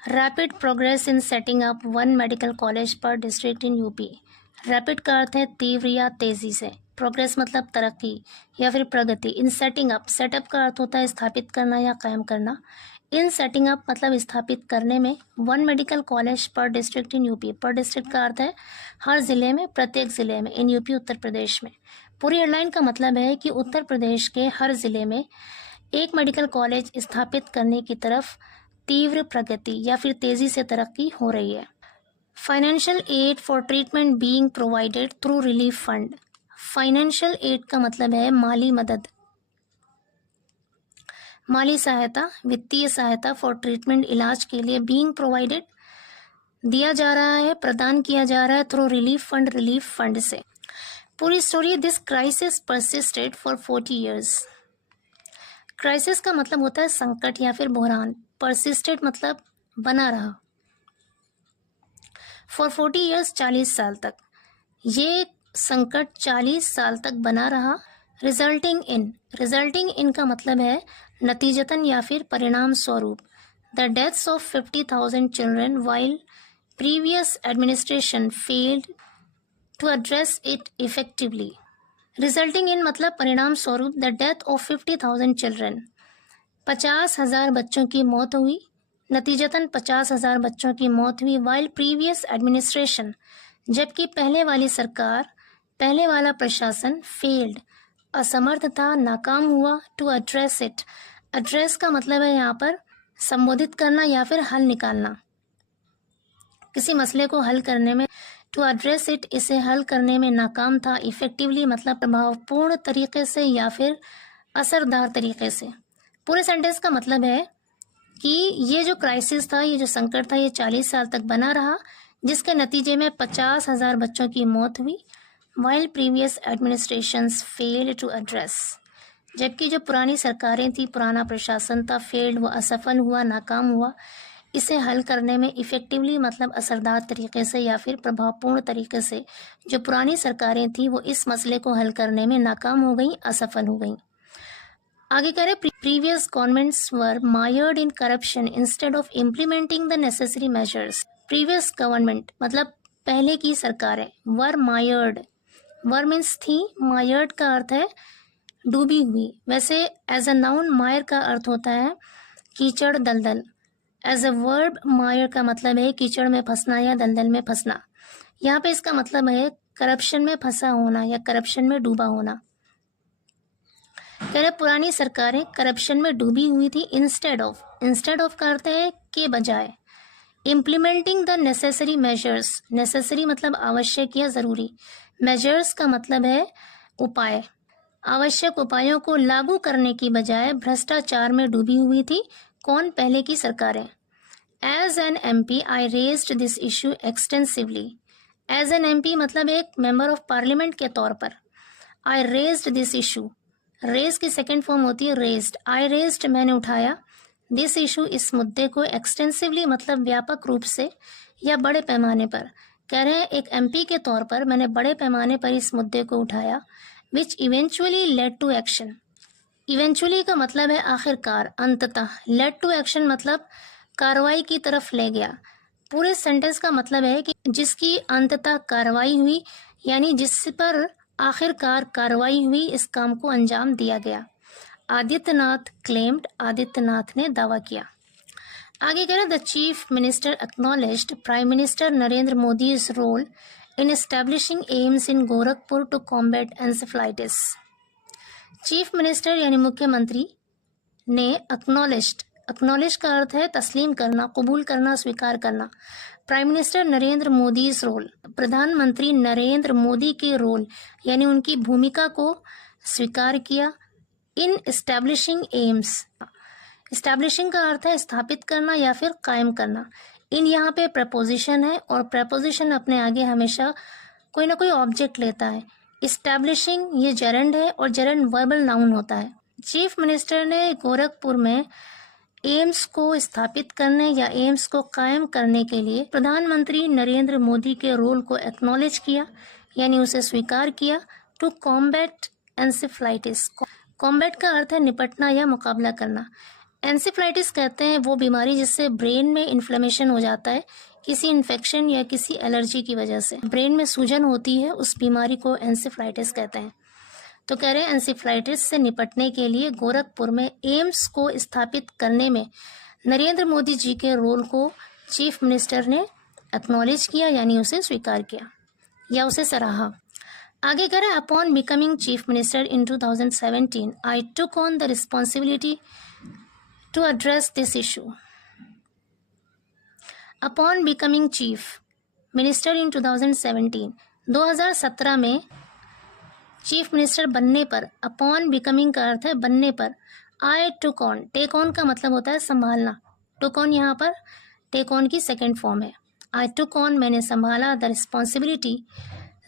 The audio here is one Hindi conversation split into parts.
Rapid progress in setting up one medical college per district in UP. Rapid का अर्थ है तीव्र या तेजी से, प्रोग्रेस मतलब तरक्की या फिर प्रगति। इन सेटिंग अप, सेटअप का अर्थ होता है स्थापित करना या कायम करना। इन सेटिंग अप मतलब स्थापित करने में one medical college per district in UP. पर डिस्ट्रिक्ट का अर्थ है हर जिले में, प्रत्येक जिले में। इन यूपी उत्तर प्रदेश में। पूरी हेडलाइन का मतलब है कि उत्तर प्रदेश के हर जिले में एक मेडिकल कॉलेज स्थापित करने की तरफ तीव्र प्रगति या फिर तेजी से तरक्की हो रही है। Financial aid for treatment being provided through relief fund. Financial aid का मतलब है माली मदद, माली सहायता, वित्तीय सहायता फॉर ट्रीटमेंट, इलाज के लिए, बीइंग प्रोवाइडेड दिया जा रहा है, प्रदान किया जा रहा है, through relief fund, relief fund से। पूरी story, this crisis persisted for 40 years। Crisis का मतलब होता है संकट या फिर बहरान। परसिस्टेड मतलब बना रहा। फॉर 40 years 40 साल तक। ये संकट 40 साल तक बना रहा। रिजल्टिंग इन का मतलब है नतीजतन या फिर परिणाम स्वरूप। The deaths of 50,000 children while previous administration failed to address it effectively. Resulting in मतलब परिणाम स्वरूप। द डेथ ऑफ 50,000 चिल्ड्रन, 50,000 बच्चों की मौत हुई। नतीजतन 50,000 बच्चों की मौत हुई। वाइल प्रीवियस एडमिनिस्ट्रेशन, जबकि पहले वाली सरकार, पहले वाला प्रशासन, फेल्ड असमर्थ था, नाकाम हुआ। टू एड्रेस इट, एड्रेस का मतलब है यहाँ पर संबोधित करना या फिर हल निकालना, किसी मसले को हल करने में। टू एड्रेस इट, इसे हल करने में नाकाम था। इफेक्टिवली मतलब प्रभावपूर्ण तरीके से या फिर असरदार तरीके से। पूरे सेंटेंस का मतलब है कि ये जो क्राइसिस था, ये जो संकट था, ये 40 साल तक बना रहा, जिसके नतीजे में 50,000 बच्चों की मौत हुई। While previous administrations failed to address, जबकि जो पुरानी सरकारें थी, पुराना प्रशासन था, फेल्ड, वो असफल हुआ, नाकाम हुआ, इसे हल करने में। इफेक्टिवली मतलब असरदार तरीके से या फिर प्रभावपूर्ण तरीके से। जो पुरानी सरकारें थी वो इस मसले को हल करने में नाकाम हो गई, असफल हो गई। आगे कह रहे previous governments were mired in corruption instead of implementing the necessary measures. Previous government मतलब पहले की सरकारें, वर मायर्ड, वर मीन्स थी, मायर्ड का अर्थ है डूबी हुई। वैसे एज अ नाउन मायर का अर्थ होता है कीचड़, दलदल। एज अ वर्ब मायर का मतलब है कीचड़ में फंसना या दलदल में फंसना। यहाँ पे इसका मतलब है करप्शन में फंसा होना या करप्शन में डूबा होना। कह रहे पुरानी सरकारें करप्शन में डूबी हुई थी। इंस्टेड ऑफ का अर्थ है के बजाय। Implementing the necessary measures, necessary मतलब आवश्यक या जरूरी, मेजर्स का मतलब है उपाय। आवश्यक उपायों को लागू करने की बजाय भ्रष्टाचार में डूबी हुई थी। कौन? पहले की सरकारें। As an MP I raised this issue extensively. As an MP मतलब एक मेंबर ऑफ पार्लियामेंट के तौर पर। I raised this issue, raise की सेकेंड फॉर्म होती है रेज्ड। आई रेज्ड मैंने उठाया, दिस इशू इस मुद्दे को, एक्सटेंसिवली मतलब व्यापक रूप से या बड़े पैमाने पर। कह रहे हैं एक MP के तौर पर मैंने बड़े पैमाने पर इस मुद्दे को उठाया। Which eventually led to action, eventually का मतलब है आखिरकार, अंततः। लेड टू एक्शन मतलब कार्रवाई की तरफ ले गया। पूरे सेंटेंस का मतलब है कि जिसकी अंततः कार्रवाई हुई, यानी जिस पर आखिरकार कार्रवाई हुई, इस काम को अंजाम दिया गया। आदित्यनाथ क्लेम्ड, आदित्यनाथ ने दावा किया। आगे कह रहे the chief minister acknowledged prime minister Narendra Modi's role in establishing AIIMS in Gorakhpur to combat encephalitis. Chief minister यानी मुख्यमंत्री ने एक्नॉलेज का अर्थ है तस्लीम करना, कबूल करना, स्वीकार करना। Prime minister Narendra Modi role, प्रधानमंत्री नरेंद्र मोदी के रोल यानी उनकी भूमिका को स्वीकार किया। इन एस्टैब्लिशिंग एम्स, एस्टैब्लिशिंग का अर्थ है स्थापित करना या फिर कायम करना। इन यहाँ पे प्रपोजिशन है और प्रपोजिशन अपने आगे हमेशा कोई ना कोई ऑब्जेक्ट लेता है। एस्टैब्लिशिंग ये जरंड है और जरंड वर्बल नाउन होता है। चीफ मिनिस्टर ने गोरखपुर में एम्स को स्थापित करने या एम्स को कायम करने के लिए प्रधानमंत्री नरेंद्र मोदी के रोल को एक्नॉलेज किया यानी उसे स्वीकार किया। टू कॉम्बैट एंसेफेलाइटिस, कॉम्बैट का अर्थ है निपटना या मुकाबला करना। एंसेफ्लाइटिस कहते हैं वो बीमारी जिससे ब्रेन में इन्फ्लेमेशन हो जाता है किसी इन्फेक्शन या किसी एलर्जी की वजह से, ब्रेन में सूजन होती है, उस बीमारी को एंसेफ्लाइटिस कहते हैं। तो कह रहे हैं एंसेफ्लाइटिस से निपटने के लिए गोरखपुर में एम्स को स्थापित करने में नरेंद्र मोदी जी के रोल को चीफ मिनिस्टर ने एक्नॉलेज किया, यानी उसे स्वीकार किया या उसे सराहा। आगे कह रहे हैं upon becoming chief minister in 2017 I took on the responsibility to address this issue. Upon becoming chief minister in 2017 में चीफ मिनिस्टर बनने पर, अपॉन बिकमिंग का अर्थ है बनने पर, आई टुक ऑन, टेक ऑन का मतलब होता है संभालना, टुक ऑन यहाँ पर टेक ऑन की सेकेंड फॉर्म है। आई टुक ऑन मैंने संभाला, द रिस्पॉन्सिबिलिटी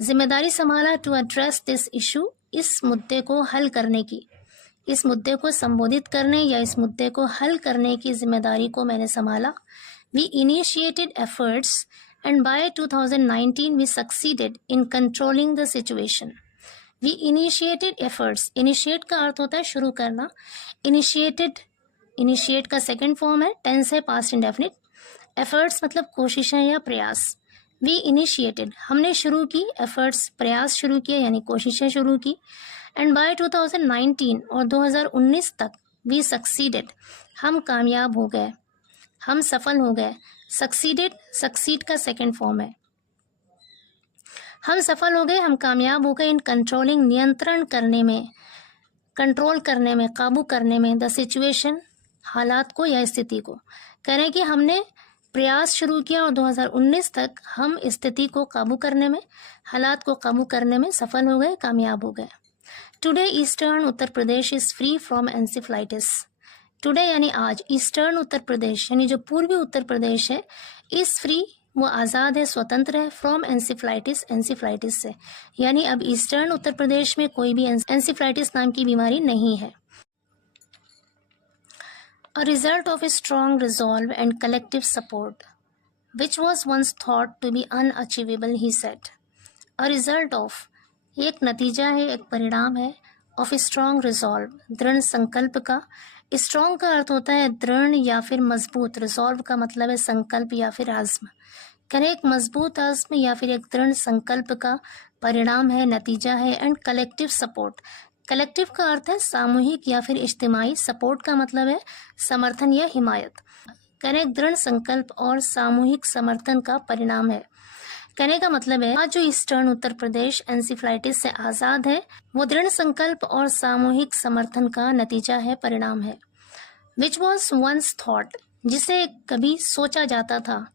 जिम्मेदारी संभाला, टू एड्रेस दिस इशू इस मुद्दे को हल करने की, इस मुद्दे को संबोधित करने या इस मुद्दे को हल करने की जिम्मेदारी को मैंने संभाला। We initiated efforts and by 2019 we succeeded in controlling the situation. We initiated efforts, initiate का अर्थ होता है शुरू करना, इनिशिएटेड, इनिशिएट का सेकेंड फॉर्म है, टेंस है पास्ट इंडेफिनिट, एफर्ट्स मतलब कोशिशें या प्रयास। वी इनिशिएटेड हमने शुरू की, एफर्ट्स प्रयास शुरू किए यानी कोशिशें शुरू की, एंड बाय 2019 और 2019 तक वी सक्सीडेड हम कामयाब हो गए, हम सफल हो गए। सक्सीडेड, सक्सीड का सेकेंड फॉर्म है, हम सफल हो गए, हम कामयाब हो गए इन कंट्रोलिंग नियंत्रण करने में, कंट्रोल करने में, काबू करने में, द सिचुएशन हालात को या स्थिति को। कह रहे हैं कि हमने प्रयास शुरू किया और 2019 तक हम स्थिति को काबू करने में, हालात को काबू करने में सफल हो गए, कामयाब हो गए। Today eastern Uttar Pradesh is free from encephalitis. Today यानी आज, ईस्टर्न उत्तर प्रदेश यानी जो पूर्वी उत्तर प्रदेश है, इज फ्री वो आज़ाद है, स्वतंत्र है, फ्रॉम एंसेफ्लाइटिस, एंसेफ्लाइटिस से, यानी अब ईस्टर्न उत्तर प्रदेश में कोई भी एंसेफ्लाइटिस नाम की बीमारी नहीं है। A result of a strong resolve and collective support, which was once thought to be unachievable, he said. A result of, एक नतीजा है, एक परिणाम है, of a strong resolve, दृढ़ संकल्प का। स्ट्रॉन्ग का अर्थ होता है दृढ़ या फिर मजबूत, रिजॉल्व का मतलब है संकल्प या फिर आज़्म। करें एक मजबूत आज़्म या फिर एक दृढ़ संकल्प का परिणाम है, नतीजा है। एंड कलेक्टिव सपोर्ट, कलेक्टिव का अर्थ है सामूहिक या फिर इज्तिमाई, सपोर्ट का मतलब है समर्थन या हिमायत। कहने दृढ़ संकल्प और सामूहिक समर्थन का परिणाम है। कहने का मतलब है आज जो ईस्टर्न उत्तर प्रदेश एंसेफ्लाइटिस से आज़ाद है वो दृढ़ संकल्प और सामूहिक समर्थन का नतीजा है, परिणाम है। विच वॉज वंस थॉट, जिसे कभी सोचा जाता था।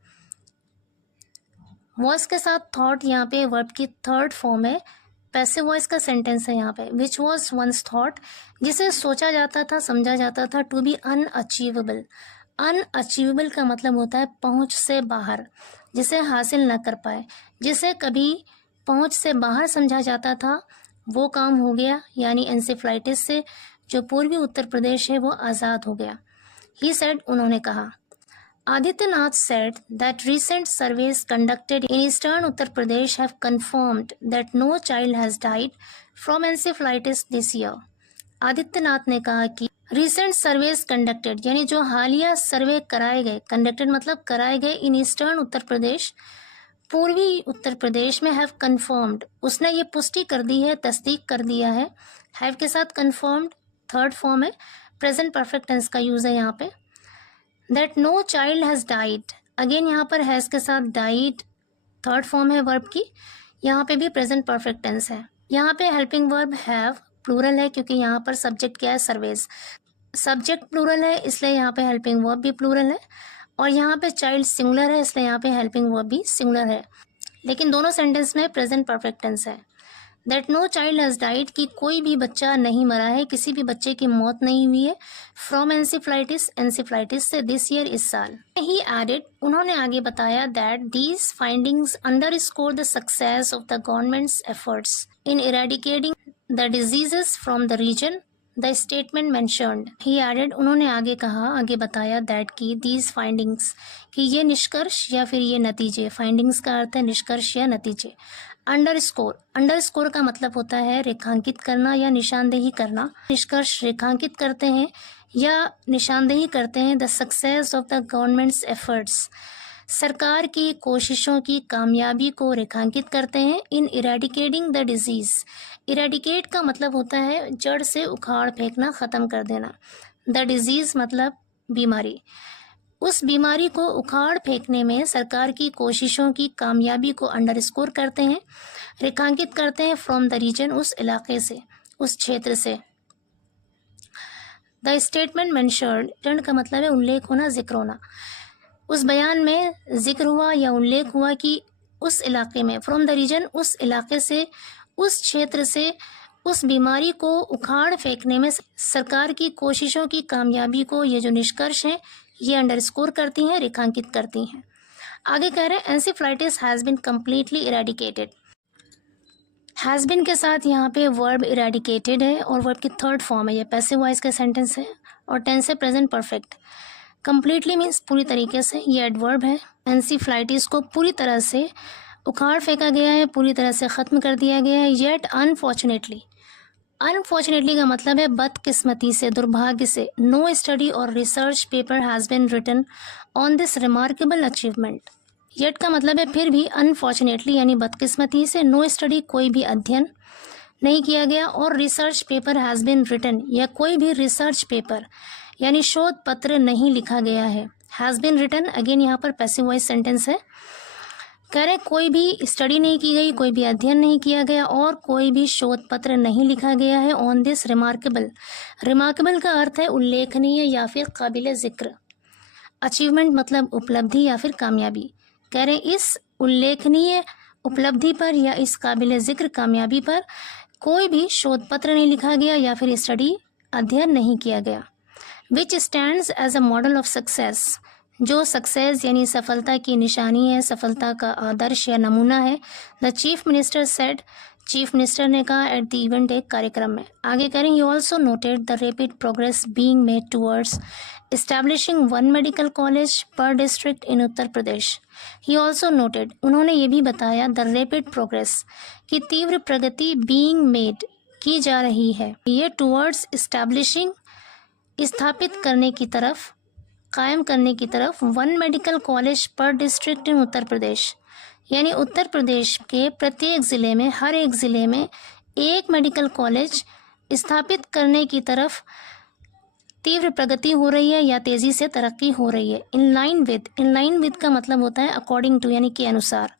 वॉज के साथ थॉट यहाँ पे वर्ब की थर्ड फॉर्म है, पैसिव वॉइस का सेंटेंस है यहाँ पे। विच वॉज वंस थॉट, जिसे सोचा जाता था, समझा जाता था, टू बी अनअचीवेबल। अनअचीवेबल का मतलब होता है पहुंच से बाहर, जिसे हासिल न कर पाए, जिसे कभी पहुंच से बाहर समझा जाता था वो काम हो गया, यानी एंसेफ्लाइटिस से जो पूर्वी उत्तर प्रदेश है वो आज़ाद हो गया। ही सेड, उन्होंने कहा। Adityanath said that recent surveys conducted in eastern Uttar Pradesh have confirmed that no child has died from encephalitis this year. Adityanath ने कहा कि रिसेंट सर्वेस कंडक्टेड यानी जो हालिया सर्वे कराए गए, कंडक्टेड मतलब कराए गए, इन ईस्टर्न उत्तर प्रदेश, पूर्वी उत्तर प्रदेश में, हैव कन्फर्म्ड, उसने ये पुष्टि कर दी है, तस्दीक कर दिया है। हैव के साथ कन्फर्म्ड थर्ड फॉर्म है, प्रेजेंट परफेक्ट टेंस का यूज है यहाँ पे। That no child has died, again यहाँ पर हैज़ के साथ डाइड थर्ड फॉर्म है वर्ब की, यहाँ पे भी प्रेजेंट परफेक्ट टेंस है। यहाँ पे हेल्पिंग वर्ब हैव प्लूरल है क्योंकि यहाँ पर सब्जेक्ट क्या है, सर्वेस, सब्जेक्ट प्लूरल है इसलिए यहाँ पे हेल्पिंग वर्ब भी प्लूरल है, और यहाँ पे चाइल्ड सिंगुलर है इसलिए यहाँ पे हेल्पिंग वर्ब भी सिंगुलर है, लेकिन दोनों सेंटेंस में प्रेजेंट परफेक्ट टेंस है। That no child has died, कि कोई भी बच्चा नहीं मरा है, किसी भी बच्चे की मौत नहीं हुई है, फ्रॉम एंसेफ्लाइटिस, एंसेफ्लाइटिस से, दिस ईयर, इस साल। ही एडेड, उन्होंने आगे बताया, that these findings underscore the success of the government's efforts in eradicating the diseases from the region. The statement mentioned, he added, उन्होंने आगे कहा, आगे बताया, दैट की दीज फाइंडिंग्स, कि ये निष्कर्ष या फिर ये नतीजे, फाइंडिंग्स का अर्थ है निष्कर्ष या नतीजे। अंडरस्कोर, अंडरस्कोर का मतलब होता है रेखांकित करना या निशानदेही करना। निष्कर्ष रेखांकित करते हैं या निशानदेही करते हैं the success of the government's efforts, सरकार की कोशिशों की कामयाबी को रेखांकित करते हैं इन इरेडिकेटिंग द डिजीज़। इरेडिकेट का मतलब होता है जड़ से उखाड़ फेंकना, ख़त्म कर देना। द डिजीज़ मतलब बीमारी। उस बीमारी को उखाड़ फेंकने में सरकार की कोशिशों की कामयाबी को अंडरस्कोर करते हैं, रेखांकित करते हैं फ्रॉम द रीजन, उस इलाके से, उस क्षेत्र से। द स्टेटमेंट मेंशन्ड का मतलब है उल्लेख होना, जिक्र होना। उस बयान में जिक्र हुआ या उल्लेख हुआ कि उस इलाके में, फ्रॉम द रीजन, उस इलाके से, उस क्षेत्र से उस बीमारी को उखाड़ फेंकने में सरकार की कोशिशों की कामयाबी को ये जो निष्कर्ष हैं ये अंडरस्कोर करती हैं, रेखांकित करती हैं। आगे कह रहे हैं encephalitis has been completely eradicated. Has been के साथ यहाँ पे वर्ब इरेडिकेटेड है और वर्ब की थर्ड फॉर्म है, ये पैसिव वॉइस का सेंटेंस है और टेंस है प्रेजेंट परफेक्ट। कम्प्लीटली मीन्स पूरी तरीके से, ये एडवर्ब है। एंसेफ्लाइटिस को पूरी तरह से उखाड़ फेंका गया है, पूरी तरह से ख़त्म कर दिया गया है। येट अनफॉर्चुनेटली, अनफॉर्चुनेटली का मतलब है बदकिस्मती से, दुर्भाग्य से। नो स्टडी और research paper has been written on this remarkable achievement. Yet का मतलब है फिर भी, अनफॉर्चुनेटली यानी बदकिस्मती से, नो स्टडी कोई भी अध्ययन नहीं किया गया, और research paper has been written या कोई भी रिसर्च पेपर यानी शोध पत्र नहीं लिखा गया है। हैज़ बिन रिटन अगेन यहाँ पर पैसिव वॉइस सेंटेंस है। कह रहे कोई भी स्टडी नहीं की गई, कोई भी अध्ययन नहीं किया गया और कोई भी शोध पत्र नहीं लिखा गया है ऑन दिस रिमार्केबल। रिमार्केबल का अर्थ है उल्लेखनीय या फिर काबिल ज़िक्र। अचीवमेंट मतलब उपलब्धि या फिर कामयाबी। कह रहे इस उल्लेखनीय उपलब्धि पर या इस काबिल ज़िक्र कामयाबी पर कोई भी शोध पत्र नहीं लिखा गया या फिर स्टडी अध्ययन नहीं किया गया। Which stands as a model of success, जो सक्सेस यानी सफलता की निशानी है, सफलता का आदर्श या नमूना है। The chief minister said, chief minister ने कहा एट द इवेंट, एक कार्यक्रम में। आगे करें, he also noted the rapid progress being made towards establishing one medical college per district in Uttar Pradesh. He also noted, उन्होंने ये भी बताया, द रैपिड प्रोग्रेस की तीव्र प्रगति, बीइंग मेड की जा रही है, ये टुवर्ड्स एस्टैब्लिशिंग स्थापित करने की तरफ, कायम करने की तरफ, one medical college per district in Uttar प्रदेश, यानी उत्तर प्रदेश के प्रत्येक ज़िले में, हर एक ज़िले में एक मेडिकल कॉलेज स्थापित करने की तरफ तीव्र प्रगति हो रही है या तेज़ी से तरक्की हो रही है। इन लाइन विद का मतलब होता है अकॉर्डिंग टू यानी के अनुसार।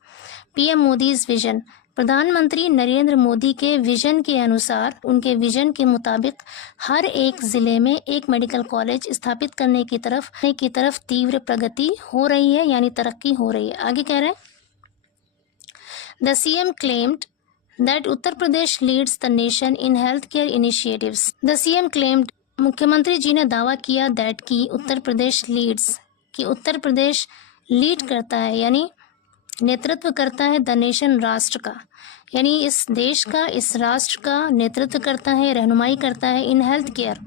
पीएम मोदीज़ विजन, प्रधानमंत्री नरेंद्र मोदी के विजन के अनुसार, उनके विजन के मुताबिक हर एक ज़िले में एक मेडिकल कॉलेज स्थापित करने की तरफ तीव्र प्रगति हो रही है यानी तरक्की हो रही है। आगे कह रहे हैं, the CM claimed that Uttar Pradesh leads the nation in health care initiatives. The CM claimed, मुख्यमंत्री जी ने दावा किया, दैट की उत्तर प्रदेश लीड्स, कि उत्तर प्रदेश लीड करता है यानी नेतृत्व करता है, द नेशन राष्ट्र का, यानी इस देश का, इस राष्ट्र का नेतृत्व करता है, रहनुमाई करता है, इन हेल्थ केयर,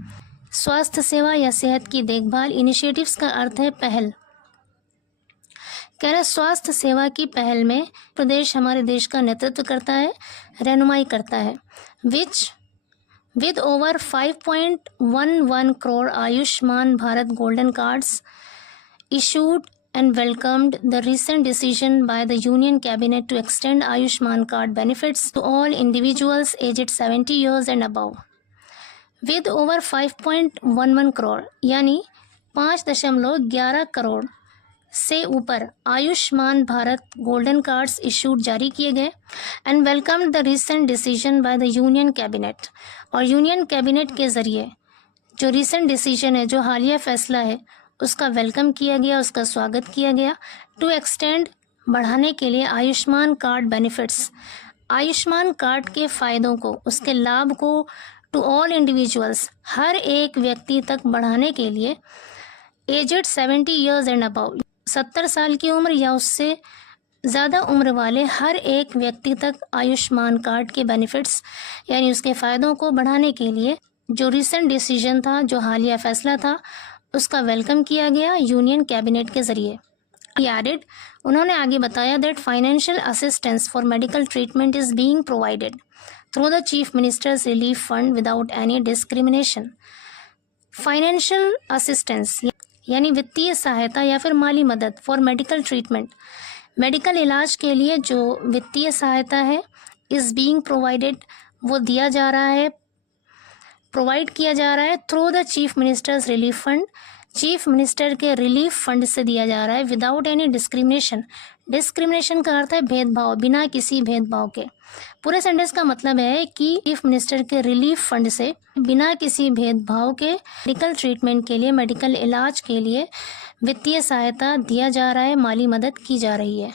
स्वास्थ्य सेवा या सेहत की देखभाल। इनिशिएटिव्स का अर्थ है पहल। कह रहे स्वास्थ्य सेवा की पहल में प्रदेश हमारे देश का नेतृत्व करता है, रहनुमाई करता है। With over 5.11 crore Ayushman Bharat golden cards issued and welcomed the recent decision by the Union Cabinet to extend Ayushman card benefits to all individuals aged 70 years and above. With over 5.11 crore यानी 5.11 करोड़ से ऊपर Ayushman Bharat golden cards issued जारी किए गए, and welcomed the recent decision by the union cabinet, और यूनियन कैबिनेट के ज़रिए जो रिसेंट डिसीजन है, जो हालिया फैसला है, उसका वेलकम किया गया, उसका स्वागत किया गया। टू एक्सटेंड, बढ़ाने के लिए, Ayushman card benefits, Ayushman card के फ़ायदों को, उसके लाभ को, टू ऑल इंडिविजुअल्स, हर एक व्यक्ति तक बढ़ाने के लिए, एजेड 70 ईयर्स एंड अबव, 70 साल की उम्र या उससे ज़्यादा उम्र वाले हर एक व्यक्ति तक आयुष्मान कार्ड के बेनिफिट्स यानी उसके फ़ायदों को बढ़ाने के लिए जो रिसेंट डिसीजन था, जो हालिया फैसला था, उसका वेलकम किया गया यूनियन कैबिनेट के ज़रिए। एडेड, उन्होंने आगे बताया, that financial assistance for medical treatment is being provided through the chief ministers relief fund without any discrimination. Financial assistance यानी वित्तीय सहायता या फिर माली मदद फॉर मेडिकल ट्रीटमेंट, मेडिकल इलाज के लिए जो वित्तीय सहायता है इज़ बीइंग प्रोवाइडेड, वो दिया जा रहा है, प्रोवाइड किया जा रहा है through the chief ministers relief fund, chief minister के रिलीफ फंड से दिया जा रहा है विदाउट एनी डिस्क्रिमिनेशन। डिस्क्रिमिनेशन का अर्थ है भेदभाव, बिना किसी भेदभाव के। पूरे सेंटेंस का मतलब है कि चीफ मिनिस्टर के रिलीफ फंड से बिना किसी भेदभाव के मेडिकल ट्रीटमेंट के लिए, मेडिकल इलाज के लिए वित्तीय सहायता दिया जा रहा है, माली मदद की जा रही है।